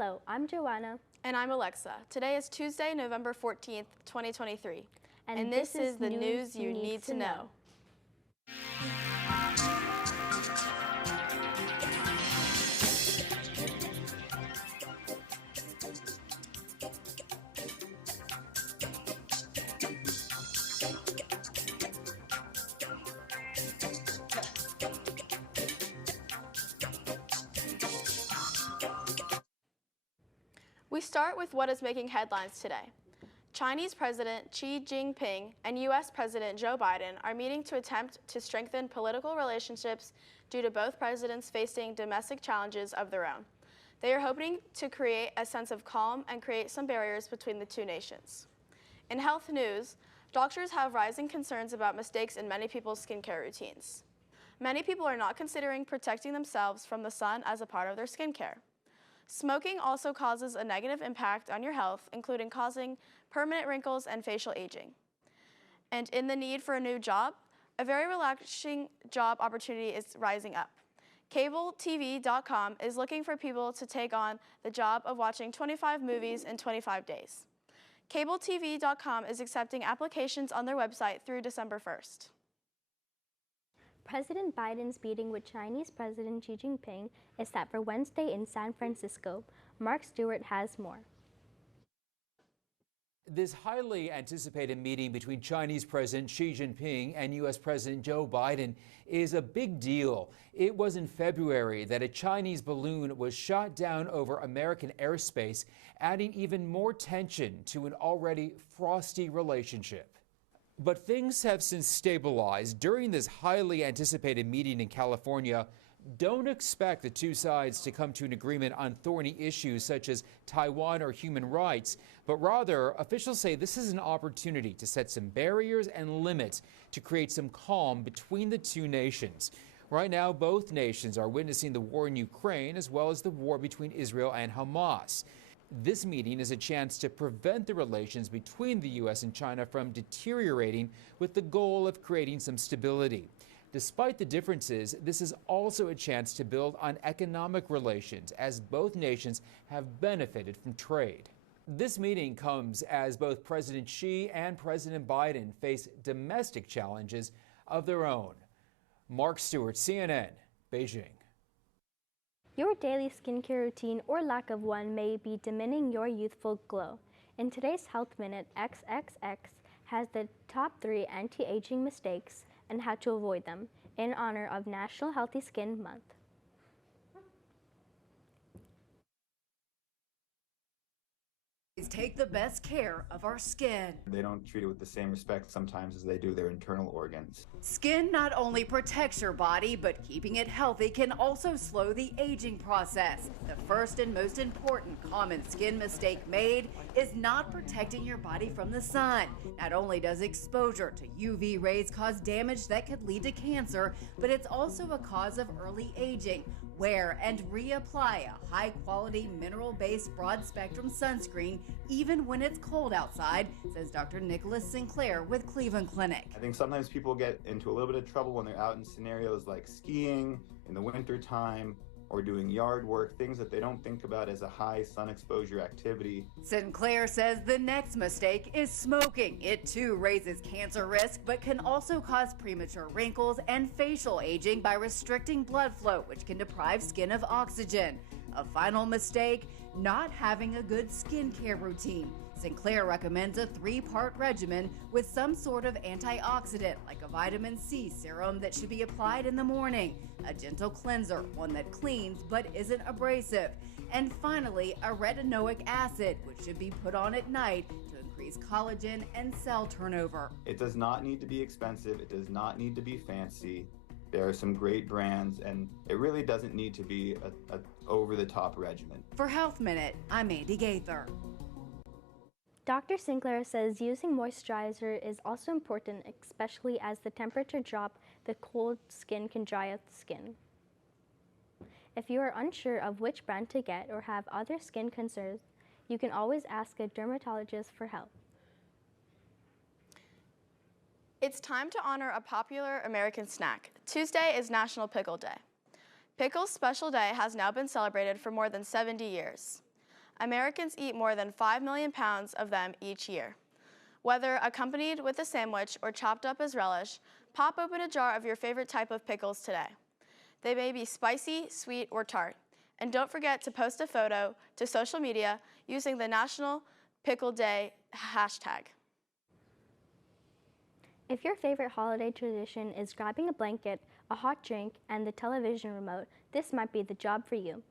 Hello, I'm Joanna. And I'm Alexa. Today is Tuesday, November 14th, 2023. And this is the news you need to know. We start with what is making headlines today. Chinese President Xi Jinping and U.S. President Joe Biden are meeting to attempt to strengthen political relationships due to both presidents facing domestic challenges of their own. They are hoping to create a sense of calm and create some barriers between the two nations. In health news, doctors have rising concerns about mistakes in many people's skincare routines. Many people are not considering protecting themselves from the sun as a part of their skincare. Smoking also causes a negative impact on your health, including causing permanent wrinkles and facial aging. And in the need for a new job, a very relaxing job opportunity is rising up. CableTV.com is looking for people to take on the job of watching 25 movies in 25 days. CableTV.com is accepting applications on their website through December 1st. President Biden's meeting with Chinese President Xi Jinping is set for Wednesday in San Francisco. Mark Stewart has more. This highly anticipated meeting between Chinese President Xi Jinping and U.S. President Joe Biden is a big deal. It was in February that a Chinese balloon was shot down over American airspace, adding even more tension to an already frosty relationship. But things have since stabilized. During this highly anticipated meeting in California, don't expect the two sides to come to an agreement on thorny issues such as Taiwan or human rights, but rather, officials say this is an opportunity to set some barriers and limits to create some calm between the two nations. Right now, both nations are witnessing the war in Ukraine as well as the war between Israel and Hamas. This meeting is a chance to prevent the relations between the U.S. and China from deteriorating with the goal of creating some stability. Despite the differences, this is also a chance to build on economic relations as both nations have benefited from trade. This meeting comes as both President Xi and President Biden face domestic challenges of their own. Mark Stewart, CNN, Beijing. Your daily skincare routine or lack of one may be dimming your youthful glow. In today's Health Minute, XXX has the top 3 anti-aging mistakes and how to avoid them in honor of National Healthy Skin Month. Take the best care of our skin. They don't treat it with the same respect sometimes as they do their internal organs. Skin not only protects your body, but keeping it healthy can also slow the aging process. The first and most important common skin mistake made is not protecting your body from the sun. Not only does exposure to UV rays cause damage that could lead to cancer, but it's also a cause of early aging. Wear and reapply a high-quality, mineral-based broad-spectrum sunscreen even when it's cold outside, says Dr. Nicholas Sinclair with Cleveland Clinic. I think sometimes people get into a little bit of trouble when they're out in scenarios like skiing in the winter time or doing yard work, things that they don't think about as a high sun exposure activity. Sinclair says the next mistake is smoking. It too raises cancer risk, but can also cause premature wrinkles and facial aging by restricting blood flow, which can deprive skin of oxygen. A final mistake, not having a good skincare routine. Sinclair recommends a 3-part regimen with some sort of antioxidant, like a vitamin C serum that should be applied in the morning, a gentle cleanser, one that cleans but isn't abrasive, and finally, a retinoic acid, which should be put on at night to increase collagen and cell turnover. It does not need to be expensive. It does not need to be fancy. There are some great brands, and it really doesn't need to be a over-the-top regimen. For Health Minute, I'm Andy Gaither. Dr. Sinclair says using moisturizer is also important, especially as the temperature drop, the cold skin can dry out the skin. If you are unsure of which brand to get or have other skin concerns, you can always ask a dermatologist for help. It's time to honor a popular American snack. Tuesday is National Pickle Day. Pickle's special day has now been celebrated for more than 70 years. Americans eat more than 5 million pounds of them each year. Whether accompanied with a sandwich or chopped up as relish, pop open a jar of your favorite type of pickles today. They may be spicy, sweet, or tart. And don't forget to post a photo to social media using the National Pickle Day hashtag. If your favorite holiday tradition is grabbing a blanket, a hot drink, and the television remote, this might be the job for you.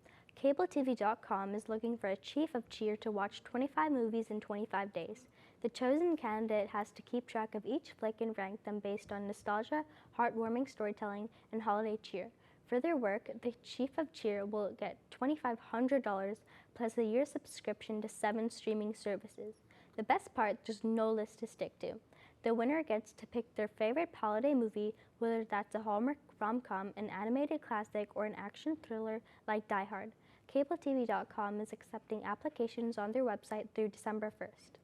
CableTV.com is looking for a chief of cheer to watch 25 movies in 25 days. The chosen candidate has to keep track of each flick and rank them based on nostalgia, heartwarming storytelling, and holiday cheer. For their work, the chief of cheer will get $2,500 plus a year subscription to 7 streaming services. The best part, there's no list to stick to. The winner gets to pick their favorite holiday movie, whether that's a Hallmark rom-com, an animated classic, or an action thriller like Die Hard. CableTV.com is accepting applications on their website through December 1st.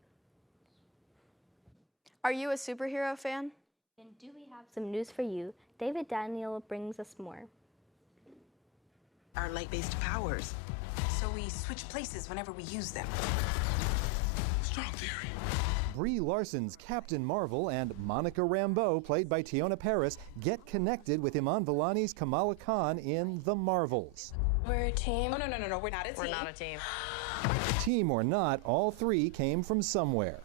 Are you a superhero fan? Then do we have some news for you? David Daniel brings us more. Our light-based powers, so we switch places whenever we use them. Strong theory. Brie Larson's Captain Marvel and Monica Rambeau, played by Teyonah Parris, get connected with Iman Vellani's Kamala Khan in The Marvels. We're a team. Oh, no, we're not a team. We're not a team. Team or not, all three came from somewhere.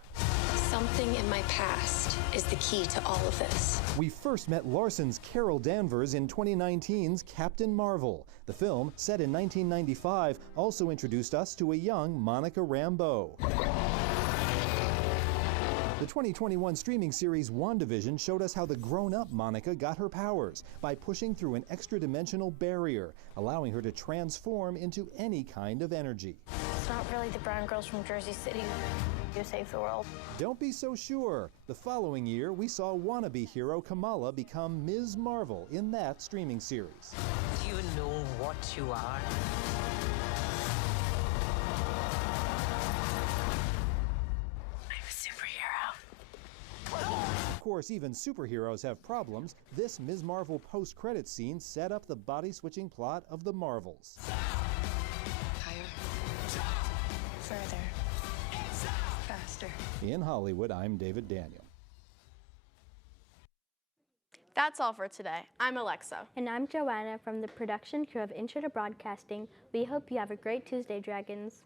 Something in my past is the key to all of this. We first met Larson's Carol Danvers in 2019's Captain Marvel. The film, set in 1995, also introduced us to a young Monica Rambeau. The 2021 streaming series WandaVision showed us how the grown-up Monica got her powers by pushing through an extra-dimensional barrier, allowing her to transform into any kind of energy. It's not really the brown girls from Jersey City who save the world. Don't be so sure. The following year, we saw wannabe hero Kamala become Ms. Marvel in that streaming series. You know what you are. Of course, even superheroes have problems. This Ms. Marvel post-credits scene set up the body-switching plot of The Marvels. Higher. Further. Faster. In Hollywood, I'm David Daniel. That's all for today. I'm Alexa. And I'm Joanna from the production crew of Intro to Broadcasting. We hope you have a great Tuesday, Dragons.